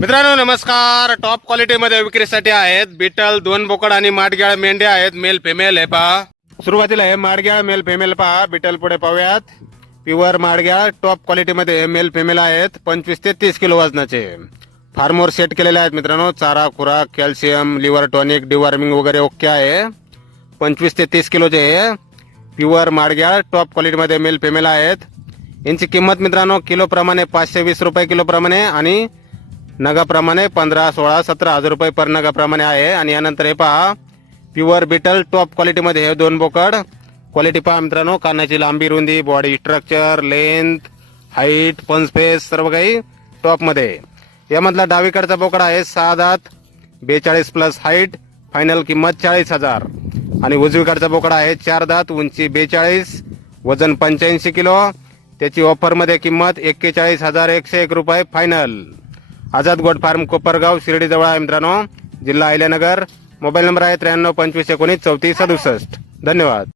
मित्रांनो नमस्कार. Top quality मध्ये विक्रीसाठी आहेत बीटल, दोन बोकड आणि माडग्याळ मेंढ्या आहेत. मेल फेमेल आहे पहा. सुरुवातीला आहे माडग्याळ मेल फेमेल पहा. बीटल पुढे पाहूयात. प्युअर माडग्याळ टॉप क्वालिटी मध्ये मेल फेमेल आहेत. 25 ते 30 किलो वजनाचे. फार्मवर सेट केलेले आहेत मित्रांनो. चारा, खुराक, कॅल्शियम, लिव्हर टॉनिक, डिवॉर्मिंग वगैरे ओके आहे. 25 ते 30 किलोचे प्युअर माडग्याळ टॉप क्वालिटी मध्ये मेल फेमेल आहेत. यांची किंमत मित्रांनो किलो प्रमाणे 520 रुपये किलो प्रमाणे आणि नगाप्रमाणे 15, 16, 17 हजार रुपये पर नगाप्रमाणे आहे. आणि यानंतर हे पहा प्युअर बीटल टॉप क्वालिटीमध्ये हे दोन बोकड. क्वालिटी पहा मित्रांनो. कानाची लांबी, रुंदी, बॉडी स्ट्रक्चर, लेंथ, हाईट, पंचफेस सर्व काही टॉपमध्ये. यामधला डावीकडचा बोकड आहे 6 दात, 42 प्लस हाईट, फायनल किंमत 40,000. आणि उजवीकडचा बोकड आहे 4 दात, उंची 42, वजन 85 किलो. त्याची ऑफरमध्ये किंमत 41,101 रुपये final. Azad goat farm, Kopargaon, Shirdi जवळ आहे मित्रांनो. जिल्हा अहिल्यानगर. मोबाईल नंबर आहे 93 25 19 34 67. धन्यवाद.